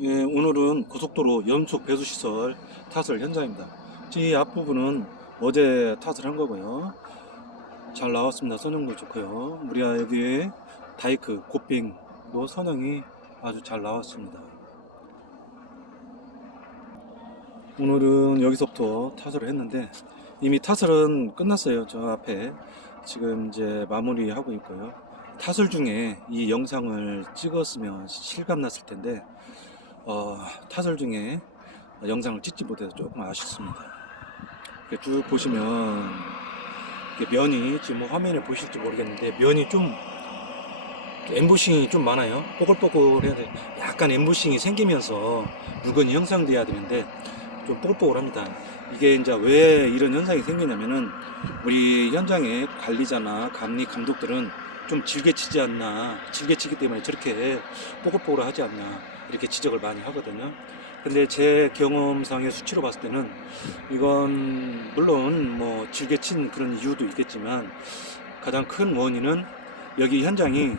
예, 오늘은 고속도로 연속 배수시설 타설 현장입니다. 이 앞부분은 어제 타설 한 거고요. 잘 나왔습니다. 선형도 좋고요. 우리가 여기 다이크, 고빙도 선형이 아주 잘 나왔습니다. 오늘은 여기서부터 타설을 했는데 이미 타설은 끝났어요. 저 앞에 지금 이제 마무리하고 있고요. 타설 중에 이 영상을 찍었으면 실감 났을 텐데 타설 중에 영상을 찍지 못해서 조금 아쉽습니다. 이렇게 쭉 보시면 이렇게 면이 지금 화면에 보실지 모르겠는데 면이 좀 엠보싱이 좀 많아요. 뽀글뽀글해야 돼. 약간 엠보싱이 생기면서 물건이 형성돼야 되는데 좀 뽀글뽀글합니다. 이게 이제 왜 이런 현상이 생기냐면은 우리 현장의 관리자나 감리 감독들은 좀 질게 치지 않나, 질게 치기 때문에 저렇게 뽀글뽀글하지 않나 이렇게 지적을 많이 하거든요. 근데 제 경험상의 수치로 봤을 때는 이건 물론 뭐 질게 친 그런 이유도 있겠지만 가장 큰 원인은 여기 현장이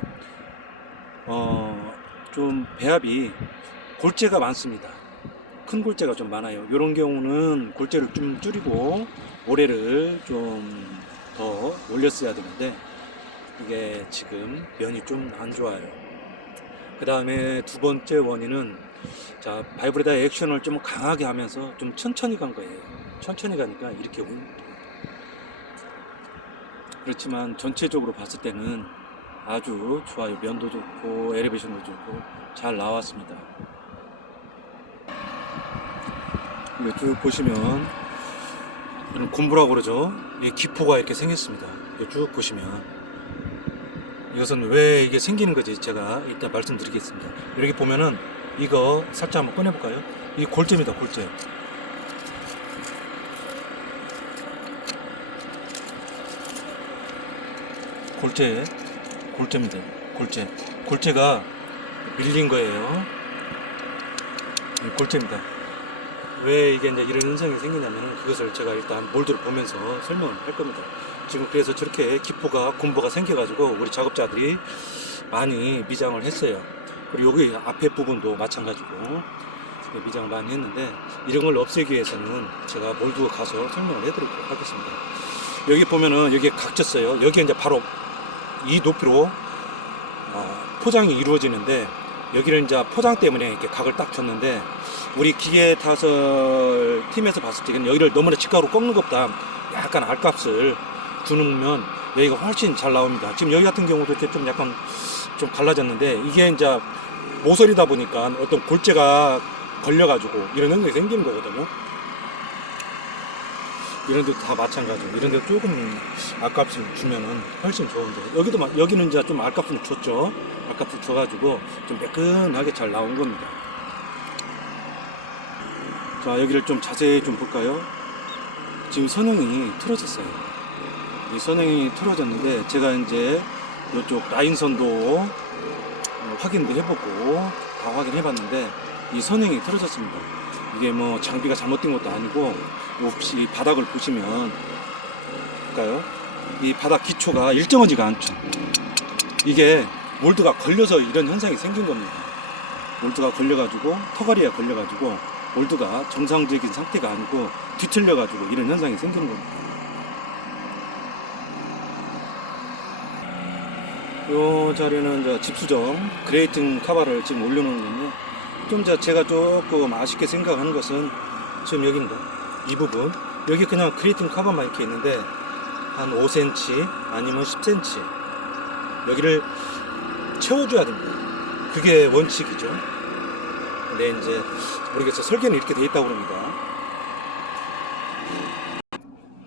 좀 배합이 골재가 많습니다. 큰 골재가 좀 많아요. 이런 경우는 골재를 좀 줄이고 모래를 좀 더 올렸어야 되는데 이게 지금 면이 좀 안 좋아요. 그 다음에 두 번째 원인은 자 바이브레다 액션을 좀 강하게 하면서 좀 천천히 간 거예요. 천천히 가니까 이렇게 그렇지만 전체적으로 봤을 때는 아주 좋아요. 면도 좋고 엘리베이션도 좋고 잘 나왔습니다. 이거 쭉 보시면 이런 곰부라고 그러죠. 이 기포가 이렇게 생겼습니다. 이거 쭉 보시면 이것은 왜 이게 생기는 건지 제가 이따 말씀드리겠습니다. 이렇게 보면은 이거 살짝 한번 꺼내볼까요? 이 골재입니다. 골재. 골재입니다. 골재가 밀린 거예요. 이 골재입니다. 왜 이게 이제 이런 현상이 생기냐면 그것을 제가 일단 몰드를 보면서 설명을 할 겁니다. 지금 그래서 저렇게 기포가 곰보가 생겨가지고 우리 작업자들이 많이 미장을 했어요. 그리고 여기 앞에 부분도 마찬가지고 미장을 많이 했는데 이런 걸 없애기 위해서는 제가 몰드 가서 설명을 해드리도록 하겠습니다. 여기 보면은 여기 각졌어요. 여기 이제 바로 이 높이로 포장이 이루어지는데 여기를 이제 포장 때문에 이렇게 각을 딱 줬는데 우리 기계 타설 팀에서 봤을 때는 여기를 너무나 직각으로 꺾는 것보다 약간 알값을 주면 여기가 훨씬 잘 나옵니다. 지금 여기 같은 경우도 이렇게 좀 약간 좀 갈라졌는데 이게 이제 모서리다 보니까 어떤 골재가 걸려가지고 이런 현상이 생기는 거거든요. 이런 데도 다 마찬가지고 이런 데 조금 알값을 주면은 훨씬 좋은데 여기는 이제 좀 알값을 줬죠. 알값을 줘가지고 좀 매끈하게 잘 나온 겁니다. 자 여기를 좀 자세히 좀 볼까요? 지금 선형이 틀어졌어요. 이 선형이 틀어졌는데 제가 이제 이쪽 라인선도 확인도 해보고 다 확인해봤는데 이 선형이 틀어졌습니다. 이게 뭐 장비가 잘못된 것도 아니고 혹시 바닥을 보시면 볼까요? 이 바닥 기초가 일정하지가 않죠. 이게 몰드가 걸려서 이런 현상이 생긴 겁니다. 몰드가 걸려가지고 터가리에 걸려가지고 몰드가 정상적인 상태가 아니고 뒤틀려가지고 이런 현상이 생기는 겁니다. 이 자리는 이제 집수정 그레이팅 카바를 지금 올려놓은 건데 좀 제가 조금 아쉽게 생각하는 것은 지금 여기입니다. 이 부분 여기 그냥 그레이팅 카바만 이렇게 있는데 한 5cm 아니면 10cm 여기를 채워줘야 됩니다. 그게 원칙이죠. 근데 이제 모르겠어요. 설계는 이렇게 돼 있다고 합니다.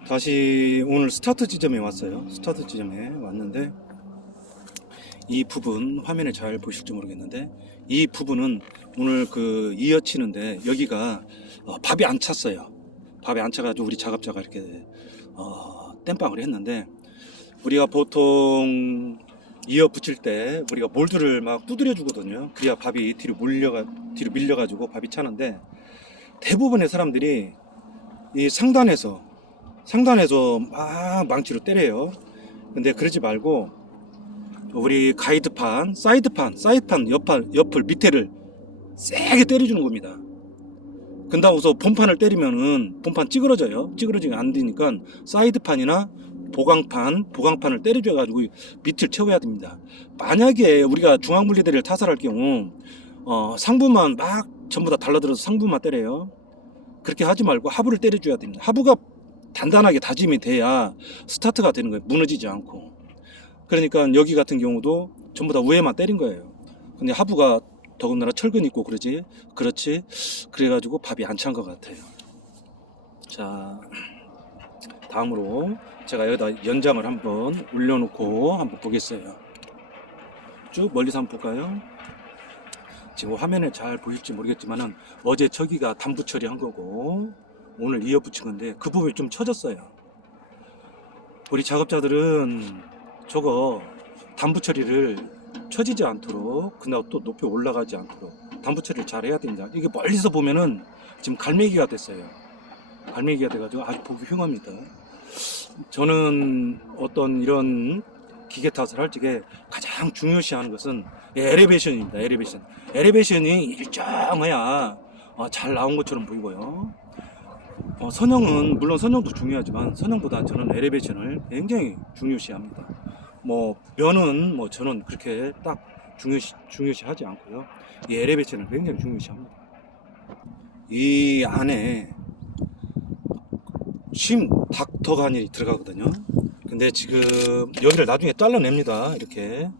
다시 오늘 스타트 지점에 왔어요. 스타트 지점에 왔는데 이 부분 화면에 잘 보실지 모르겠는데 이 부분은 오늘 그 이어치는데 여기가 밥이 안 찼어요. 밥이 안 차가지고 우리 작업자가 이렇게 땜빵을 했는데 우리가 보통 이어 붙일 때 우리가 몰드를 막 두드려 주거든요. 그래야 밥이 뒤로 밀려가지고 밥이 차는데 대부분의 사람들이 이 상단에서 막 망치로 때려요. 근데 그러지 말고 우리 가이드판, 사이드판 옆을 밑에를 세게 때려주는 겁니다. 근다고서 본판을 때리면은 본판 찌그러져요. 찌그러지면 안 되니까 사이드판이나 보강판을 때려줘가지고 밑을 채워야 됩니다. 만약에 우리가 중앙분리대를 타설할 경우 상부만 막 전부 다 달라들어서 상부만 때려요. 그렇게 하지 말고 하부를 때려줘야 됩니다. 하부가 단단하게 다짐이 돼야 스타트가 되는 거예요. 무너지지 않고. 그러니까 여기 같은 경우도 전부 다 위에만 때린 거예요. 근데 하부가 더군다나 철근 있고 그렇지 그래가지고 밥이 안 찬 것 같아요. 자, 다음으로 제가 여기다 연장을 한번 올려놓고 한번 보겠어요. 쭉 멀리서 한번 볼까요? 지금 화면에 잘 보일지 모르겠지만은 어제 저기가 단부 처리한 거고 오늘 이어 붙인 건데 그 부분이 좀 처졌어요. 우리 작업자들은 저거 단부 처리를 처지지 않도록 그날 또 높이 올라가지 않도록 단부 처리를 잘 해야 됩니다. 이게 멀리서 보면은 지금 갈매기가 됐어요. 갈매기가 돼가지고 아주 보기 흉합니다. 저는 어떤 이런 기계 탓을 할 적에 가장 중요시하는 것은 엘리베이션입니다. 엘리베이션이 일정해야 잘 나온 것처럼 보이고요. 선형은 물론 선형도 중요하지만 선형보다 저는 엘리베이션을 굉장히 중요시합니다. 면은 저는 그렇게 딱 중요시하지 않고요. 이 엘리베이션을 굉장히 중요시합니다. 이 안에 쉼 닥터관이 들어가거든요. 근데 지금 여기를 나중에 잘라냅니다. 이렇게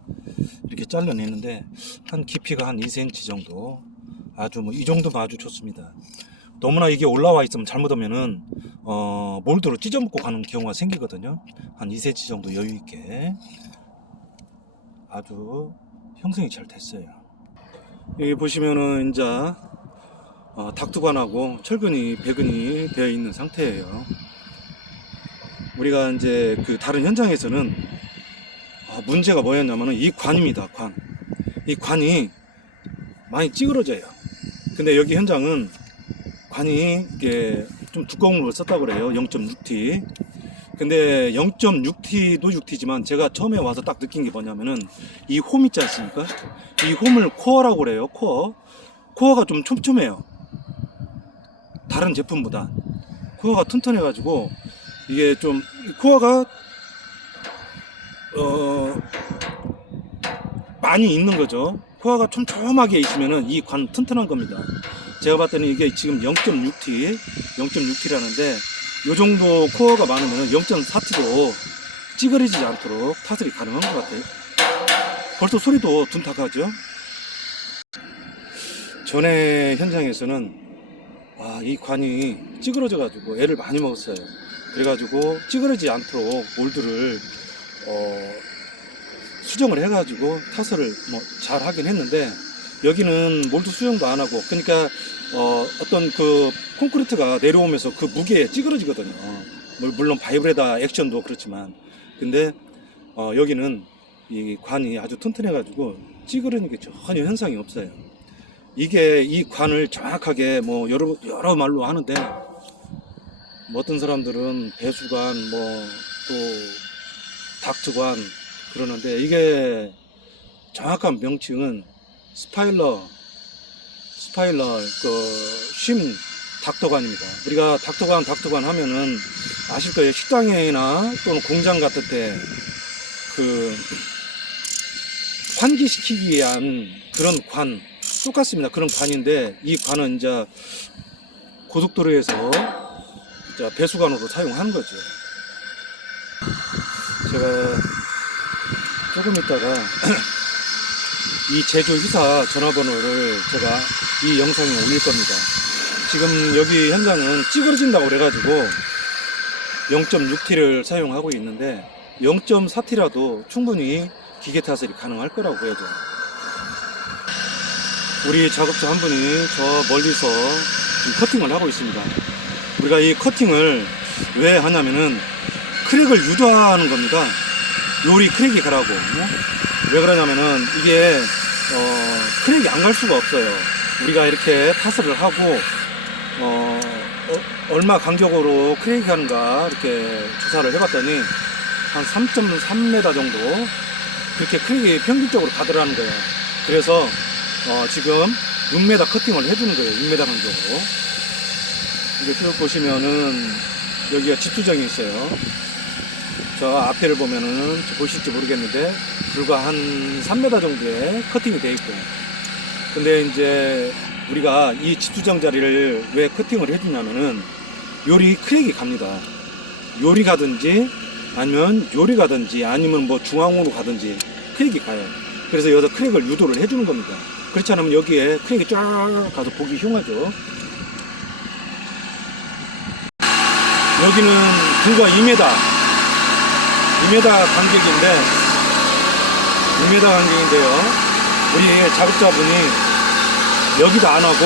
잘라내는데 한 깊이가 한 2cm 정도, 아주 이 정도면 아주 좋습니다. 너무나 이게 올라와 있으면 잘못하면은 몰드로 찢어먹고 가는 경우가 생기거든요. 한 2cm 정도 여유 있게 아주 형성이 잘 됐어요. 여기 보시면은 이제 닥터관하고 철근이 배근이 되어 있는 상태예요. 우리가 이제 그 다른 현장에서는 문제가 뭐였냐면은 이 관입니다. 이 관이 많이 찌그러져요. 근데 여기 현장은 관이 이게 좀 두꺼운 걸 썼다고 그래요. 0.6T. 근데 0.6T도 6T지만 제가 처음에 와서 딱 느낀 게 뭐냐면은 이 홈 있지 않습니까? 이 홈을 코어라고 그래요. 코어가 좀 촘촘해요. 다른 제품보다 코어가 튼튼해가지고 이게 좀 코어가 많이 있는 거죠. 코어가 촘촘하게 있으면은 이 관 튼튼한 겁니다. 제가 봤더니 이게 지금 0.6T라는데 요 정도 코어가 많으면 0.4T도 찌그러지지 않도록 타설이 가능한 것 같아요. 벌써 소리도 둔탁하죠. 전에 현장에서는 이 관이 찌그러져 가지고 애를 많이 먹었어요. 그래가지고 찌그러지지 않도록 몰드를 수정을 해가지고 타설을 잘 하긴 했는데 여기는 몰드 수정도 안 하고, 그러니까 어떤 그 콘크리트가 내려오면서 그 무게에 찌그러지거든요. 물론 바이브레다 액션도 그렇지만, 근데 여기는 이 관이 아주 튼튼해가지고 찌그러지는 게 전혀 현상이 없어요. 이게 이 관을 정확하게 여러 말로 하는데 어떤 사람들은 배수관 또 닥트관 그러는데 이게 정확한 명칭은 스파일러 쉼 닥터관입니다. 우리가 닥터관 하면은 아실 거예요. 식당이나 또는 공장 같을 때 그 환기시키기 위한 그런 관 똑같습니다. 그런 관인데 이 관은 이제 고속도로에서 배수관으로 사용하는 거죠. 제가 조금 있다가 이 제조회사 전화번호를 제가 이 영상에 올릴 겁니다. 지금 여기 현장은 찌그러진다고 그래가지고 0.6T를 사용하고 있는데 0.4T라도 충분히 기계 타설이 가능할 거라고 보여져요. 우리 작업자 한 분이 저 멀리서 커팅을 하고 있습니다. 우리가 이 커팅을 왜 하냐면은 크랙을 유도하는 겁니다. 요리 크랙이 가라고. 왜 그러냐면은 이게 크랙이 안 갈 수가 없어요. 우리가 이렇게 타설을 하고 얼마 간격으로 크랙이 가는가 이렇게 조사를 해봤더니 한 3.3m 정도 그렇게 크랙이 평균적으로 가더라는 거예요. 그래서 지금 6m 커팅을 해주는 거예요. 6m 간격으로. 이게 쭉 보시면은 여기가 집수정이 있어요. 저 앞에를 보면은 보실지 모르겠는데 불과 한 3m 정도의 커팅이 되어 있고, 근데 이제 우리가 이 집수정 자리를 왜 커팅을 해주냐면은 요리 크랙이 갑니다. 요리 가든지 아니면 요리 가든지 아니면 뭐 중앙으로 가든지 크랙이 가요. 그래서 여기서 크랙을 유도를 해주는 겁니다. 그렇지 않으면 여기에 크랙이 쫙 가서 보기 흉하죠. 여기는 불과 2m 간격인데 2m 간격인데요. 우리 작업자분이 여기다 안 하고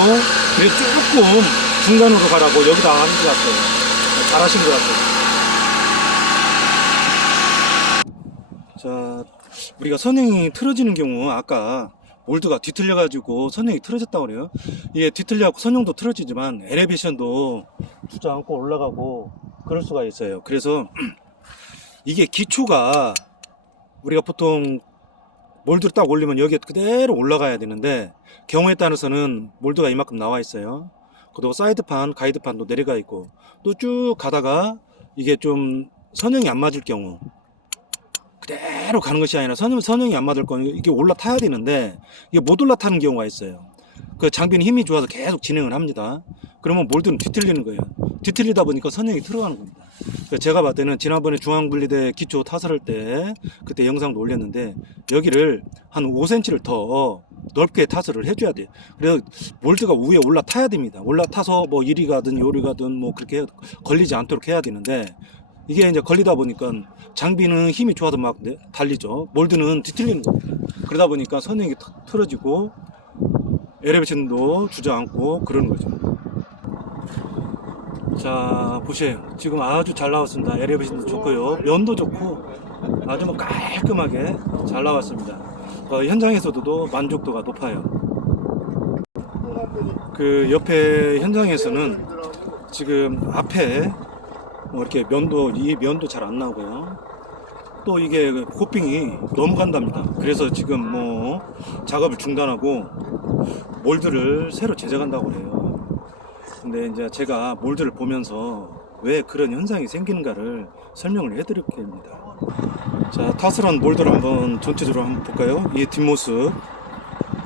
그래 조금 중간으로 가라고 여기다 하는 것 같아요. 잘하신 것 같아요. 자, 우리가 선행이 틀어지는 경우 아까 몰드가 뒤틀려 가지고 선행이 틀어졌다고 그래요. 이게 뒤틀려 갖고 선형도 틀어지지만 엘리베이션도 주저앉고 올라가고 그럴 수가 있어요. 그래서 이게 기초가 우리가 보통 몰드를 딱 올리면 여기에 그대로 올라가야 되는데 경우에 따라서는 몰드가 이만큼 나와 있어요. 그리고 사이드판, 가이드판도 내려가 있고 또 쭉 가다가 이게 좀 선형이 안 맞을 경우 그대로 가는 것이 아니라 선형이 안 맞을 거는 이게 올라타야 되는데 이게 못 올라타는 경우가 있어요. 그 장비는 힘이 좋아서 계속 진행을 합니다. 그러면 몰드는 뒤틀리는 거예요. 뒤틀리다 보니까 선형이 들어가는 겁니다. 제가 봤을 때는 지난번에 중앙분리대 기초 타설할 때 그때 영상도 올렸는데 여기를 한 5cm를 더 넓게 타설을 해줘야 돼요. 그래서 몰드가 위에 올라타야 됩니다. 올라타서 뭐 이리 가든 요리 가든 뭐 그렇게 걸리지 않도록 해야 되는데 이게 이제 걸리다 보니까 장비는 힘이 좋아도 막 달리죠. 몰드는 뒤틀리는 겁니다. 그러다 보니까 선형이 틀어지고 엘리베이션도 주저앉고 그러는 거죠. 자, 보세요. 지금 아주 잘 나왔습니다. 엘리베이션도 좋고요. 면도 좋고 아주 뭐 깔끔하게 잘 나왔습니다. 현장에서도 만족도가 높아요. 그 옆에 현장에서는 지금 앞에 뭐 이렇게 이 면도 잘 안 나오고요. 또 이게 코핑이 너무 간답니다. 그래서 지금 뭐 작업을 중단하고 몰드를 새로 제작한다고 그래요. 근데 이제 제가 몰드를 보면서 왜 그런 현상이 생기는가를 설명을 해드릴 겁니다. 자, 타설한 몰드를 한번 전체적으로 한번 볼까요? 이 뒷모습,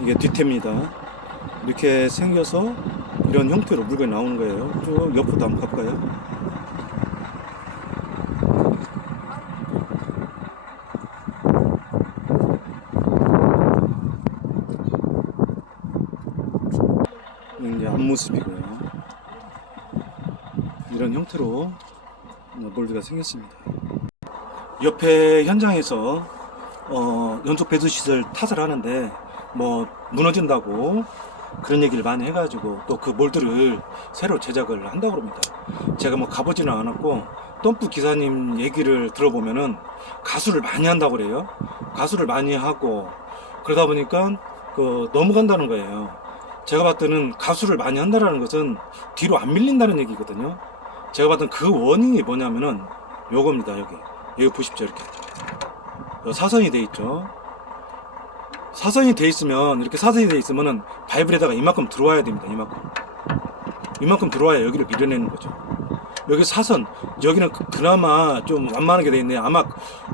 이게 뒤태입니다. 이렇게 생겨서 이런 형태로 물건이 나오는 거예요. 쭉 옆으로 한번 가볼까요? 이제 앞모습이고요. 이런 형태로 몰드가 생겼습니다. 옆에 현장에서 연속 배수 시설 탓을 하는데 뭐 무너진다고 그런 얘기를 많이 해가지고 또 그 몰드를 새로 제작을 한다고 합니다. 제가 뭐 가보지는 않았고 덤프 기사님 얘기를 들어보면은 가수를 많이 한다고 그래요. 가수를 많이 하고 그러다 보니까 넘어간다는 거예요. 제가 봤을 때는 가수를 많이 한다는 것은 뒤로 안 밀린다는 얘기거든요. 제가 봤을 때 그 원인이 뭐냐면은 요겁니다. 여기 보십시오. 이렇게 사선이 돼 있죠. 사선이 돼 있으면 이렇게 사선이 돼 있으면은 바이브에다가 이만큼 들어와야 됩니다. 이만큼 들어와야 여기를 밀어내는 거죠. 여기 사선, 여기는 그나마 좀 완만하게 돼 있네. 아마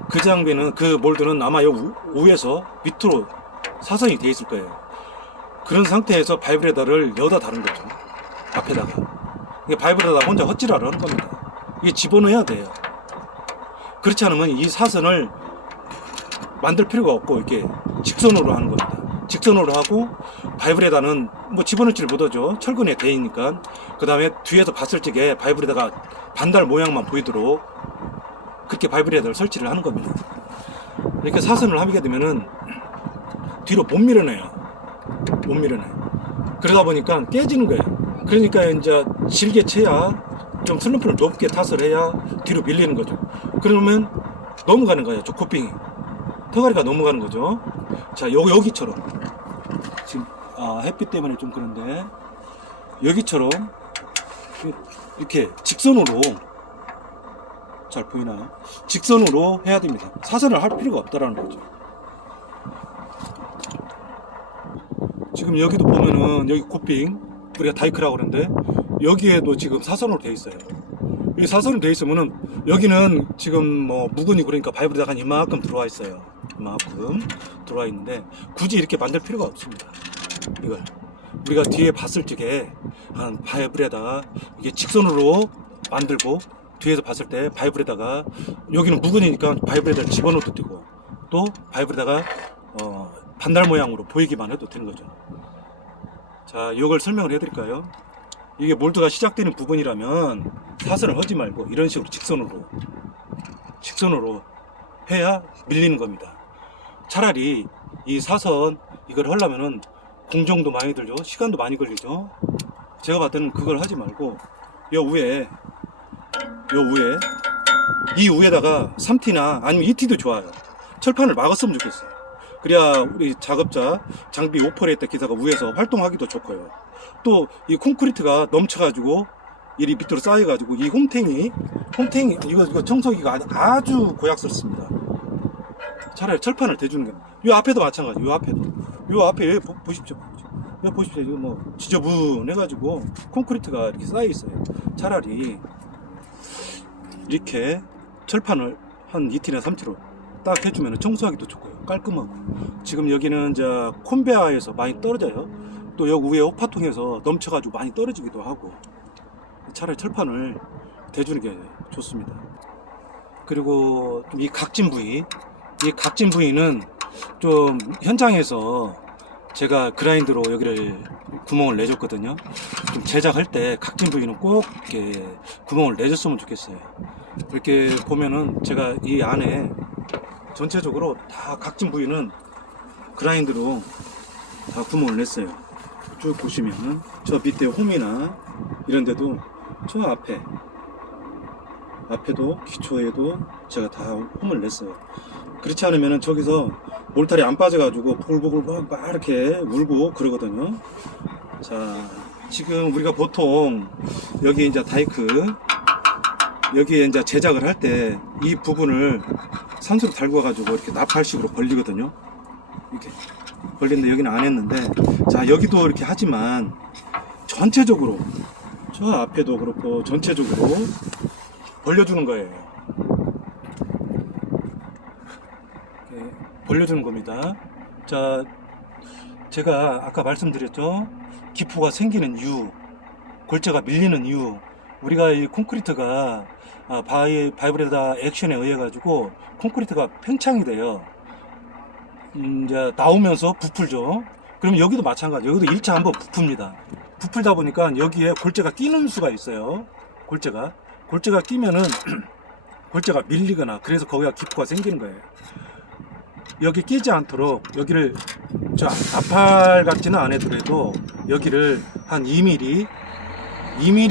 그 장비는 그 몰드는 아마 여기 위에서 밑으로 사선이 돼 있을 거예요. 그런 상태에서 바이브레더를 여기다 다른 거죠. 앞에다가. 이게 바이브레더가 혼자 헛질하러 하는 겁니다. 이게 집어넣어야 돼요. 그렇지 않으면 이 사선을 만들 필요가 없고 이렇게 직선으로 하는 겁니다. 직선으로 하고 바이브레더는 뭐 집어넣지를 못하죠. 철근에 돼 있으니까. 그 다음에 뒤에서 봤을 적에 바이브레더가 반달 모양만 보이도록 그렇게 바이브레더를 설치를 하는 겁니다. 이렇게 사선을 하게 되면은 뒤로 못 밀어내요. 그러다 보니까 깨지는 거예요. 그러니까 이제 질게 쳐야 좀 슬럼프를 높게 탓을 해야 뒤로 밀리는 거죠. 그러면 넘어가는 거예요. 저 코핑이 터가리가 넘어가는 거죠. 자, 여기처럼 지금 햇빛 때문에 좀 그런데 여기처럼 이렇게 직선으로 잘 보이나요? 직선으로 해야 됩니다. 사선을 할 필요가 없다라는 거죠. 지금 여기도 보면은 여기 고핑 우리가 다이크라고 그러는데 여기에도 지금 사선으로 돼 있어요. 이 사선으로 돼 있으면은 여기는 지금 뭐 묵은이 그러니까 바이브레다가 한 이만큼 들어와 있어요. 이만큼 들어와 있는데 굳이 이렇게 만들 필요가 없습니다. 이걸 우리가 뒤에 봤을 적에 한 바이브레다 이게 직선으로 만들고 뒤에서 봤을 때 바이브레다가 여기는 묵은이니까 바이브레다를 집어넣어도 되고 또 바이브레다가 반달 모양으로 보이기만 해도 되는 거죠. 자, 이걸 설명을 해드릴까요? 이게 몰드가 시작되는 부분이라면 사선을 하지 말고 이런 식으로 직선으로 해야 밀리는 겁니다. 차라리 이 사선 이걸 하려면은 공정도 많이 들죠. 시간도 많이 걸리죠. 제가 봤을 때는 그걸 하지 말고 이 위에다가 3T나 아니면 2T도 좋아요. 철판을 막았으면 좋겠어요. 그래야 우리 작업자 장비 오퍼레이터 기사가 위에서 활동하기도 좋고요. 또 이 콘크리트가 넘쳐가지고 일이 밑으로 쌓여가지고 이 홈탱이 이거 청소기가 아주 고약스럽습니다. 차라리 철판을 대주는 게. 이 앞에도 마찬가지. 이 앞에 보십시오. 이거 보십시오. 이거 뭐 지저분해가지고 콘크리트가 이렇게 쌓여 있어요. 차라리 이렇게 철판을 한 2T나 3T로 딱 해주면 청소하기도 좋고요. 깔끔하고. 지금 여기는 이제 콘베아에서 많이 떨어져요. 또 여기 위에 오파통에서 넘쳐가지고 많이 떨어지기도 하고. 차라리 철판을 대주는 게 좋습니다. 그리고 이 각진 부위는 좀 현장에서 제가 그라인더로 여기를 구멍을 내줬거든요. 좀 제작할 때 각진 부위는 꼭 이렇게 구멍을 내줬으면 좋겠어요. 이렇게 보면은 제가 이 안에 전체적으로 다 각진 부위는 그라인더로 다 구멍을 냈어요. 쭉 보시면은 저 밑에 홈이나 이런 데도 저 앞에도 기초에도 제가 다 홈을 냈어요. 그렇지 않으면은 저기서 몰탈이 안 빠져가지고 보글보글 막 이렇게 울고 그러거든요. 자, 지금 우리가 보통 여기 이제 다이크 여기에 이제 제작을 할 때 이 부분을 산소로 달궈 가지고 이렇게 나팔식으로 벌리거든요. 이렇게 벌리는데 여기는 안 했는데, 자, 여기도 이렇게 하지만 전체적으로 저 앞에도 그렇고 전체적으로 벌려주는 거예요. 이렇게 벌려주는 겁니다. 자, 제가 아까 말씀드렸죠. 기포가 생기는 이유, 골재가 밀리는 이유, 우리가 이 콘크리트가 바이브레다 액션에 의해 가지고 콘크리트가 팽창이 돼요. 이제 나오면서 부풀죠. 그럼 여기도 마찬가지. 여기도 1차 한번 부풉니다. 부풀다 보니까 여기에 골재가 끼는 수가 있어요. 골재가 끼면은 골재가 밀리거나 그래서 거기가 기포가 생기는 거예요. 여기 끼지 않도록 여기를 저 나팔 같지는 않아도 여기를 한 2mm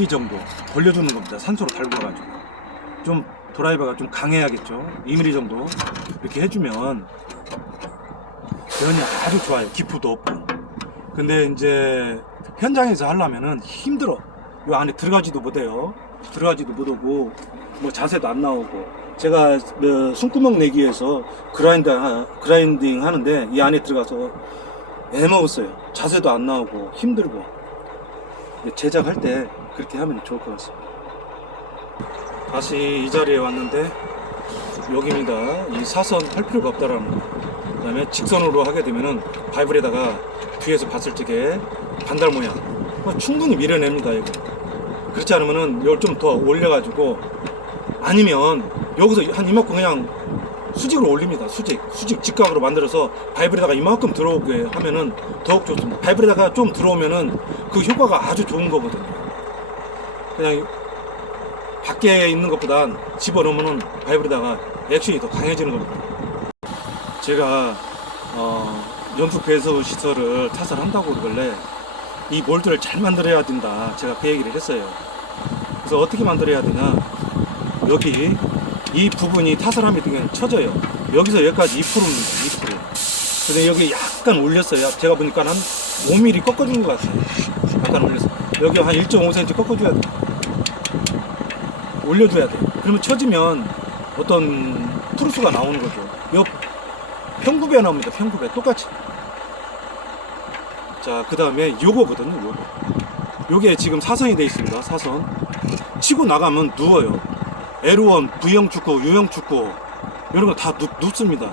정도 벌려주는 겁니다. 산소로 달궈가지고. 좀 드라이버가 좀 강해야겠죠. 2mm 정도 이렇게 해주면 면이 아주 좋아요. 기포도 없고. 근데 이제 현장에서 하려면은 힘들어. 요 안에 들어가지도 못해요. 들어가지도 못하고 뭐 자세도 안 나오고. 제가 숨구멍 내기에서 그라인딩 하는데 이 안에 들어가서 애먹었어요. 자세도 안 나오고 힘들고. 제작할 때 그렇게 하면 좋을 것 같습니다. 다시 이 자리에 왔는데 여기입니다. 이 사선 할 필요가 없다라는 거. 그 다음에 직선으로 하게 되면은 바이브에다가 뒤에서 봤을 적에 반달 모양 충분히 밀어냅니다. 이거. 그렇지 않으면은 이걸 좀 더 올려가지고, 아니면 여기서 한 이만큼 그냥 수직으로 올립니다. 수직 직각으로 만들어서 바이브에다가 이만큼 들어오게 하면은 더욱 좋습니다. 바이브에다가 좀 들어오면은 그 효과가 아주 좋은 거거든요. 그냥 밖에 있는 것보단 집어넣으면은 바이브에다가 액션이 더 강해지는 겁니다. 제가 연속 배수 시설을 타설한다고 그러길래 이 몰드를 잘 만들어야 된다, 제가 그 얘기를 했어요. 그래서 어떻게 만들어야 되냐, 여기 이 부분이 타설하면 그냥 쳐져요. 여기서 여기까지 2%입니다. 2%. 근데 여기 약간 올렸어요. 제가 보니까 한 5mm 꺾어준 것 같아요. 약간 올렸어요. 여기 한 1.5cm 꺾어줘야 돼. 올려줘야 돼. 그러면 쳐지면 어떤 프루스가 나오는 거죠. 요 평구배 나옵니다. 평구배 똑같이 자, 그 다음에 요거거든요. 요게 지금 사선이 돼 있습니다. 사선. 치고 나가면 누워요. L1, V형 축구, U형 축구 이런 거 다 눕습니다.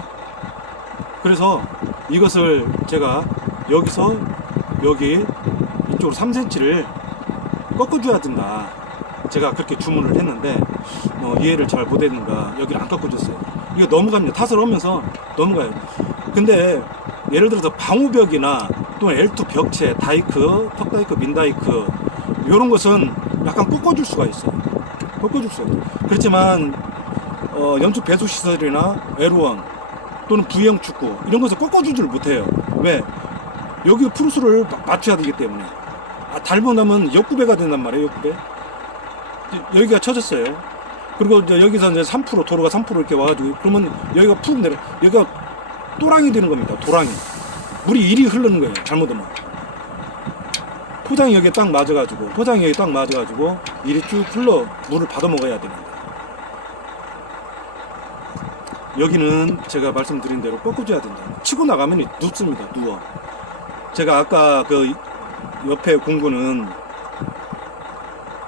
그래서 이것을 제가 여기서 여기 이쪽으로 3cm를 꺾어줘야 된다. 제가 그렇게 주문을 했는데 이해를 잘 못했는가. 여기를 안 꺾어줬어요. 이거 넘어갑니다. 타설 오면서 넘어가요. 근데 예를 들어서 방우벽이나 또는 L2 벽체, 다이크, 턱다이크, 민다이크 이런 것은 약간 꺾어줄 수가 있어요. 꺾어줄 수가 있어요. 그렇지만 연축 배수 시설이나 L1 또는 V형 축구 이런 것을 꺾어주지를 못해요. 왜? 여기 프루스를 맞춰야 되기 때문에. 닮아나면 역구배가 된단 말이에요. 역구배. 여기가 쳐졌어요. 그리고 이제 여기서 이제 3% 도로가 3% 이렇게 와가지고 그러면 여기가 푹 내려. 여기가 또랑이 되는 겁니다. 도랑이. 물이 이리 흐르는 거예요. 잘못하면. 포장이 여기에 딱 맞아가지고 이리 쭉 흘러 물을 받아 먹어야 되는데. 여기는 제가 말씀드린 대로 꺾어줘야 된다. 치고 나가면 눕습니다. 누워. 제가 아까 그 옆에 공구는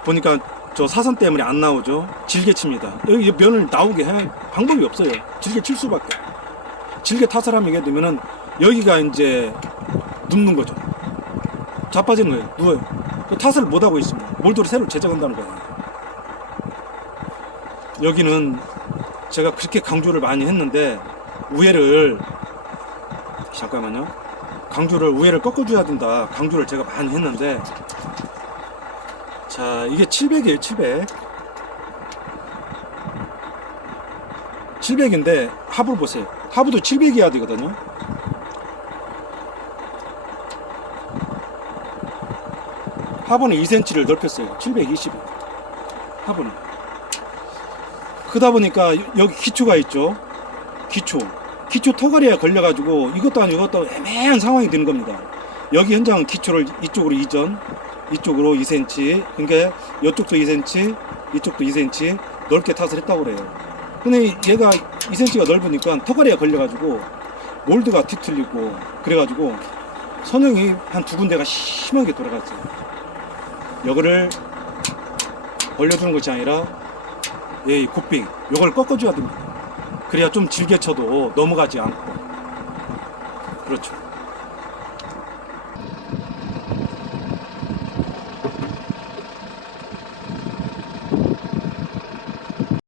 보니까 저 사선 때문에 안 나오죠. 질게 칩니다. 여기 면을 나오게 해 방법이 없어요. 질게 칠 수밖에. 질게 타설하게 되면은 여기가 이제 눕는 거죠. 자빠지는 거예요. 누워요. 타설을 못 하고 있습니다. 몰드를 새로 제작한다는 거예요. 여기는 제가 그렇게 강조를 많이 했는데 우회를 잠깐만요. 우회를 꺾어줘야 된다. 강조를 제가 많이 했는데 자, 이게 700이에요. 700인데 하부를 보세요. 하부도 700이어야 되거든요. 하부는 2cm를 넓혔어요. 720 하부는. 그러다 보니까 여기 기초가 있죠. 기초 터가리에 걸려가지고 이것도 아니고 이것도 애매한 상황이 되는 겁니다. 여기 현장은 기초를 이쪽으로 이쪽으로 2cm, 그러니까 이쪽도 2cm, 이쪽도 2cm 넓게 탓을 했다고 그래요. 근데 얘가 2cm가 넓으니까 터가리에 걸려가지고 몰드가 뒤틀리고 그래가지고 선형이 한 두 군데가 심하게 돌아갔어요. 이거를 벌려주는 것이 아니라 이 굿빙 이걸 꺾어줘야 됩니다. 그래야 좀 질게 쳐도 넘어가지 않고. 그렇죠.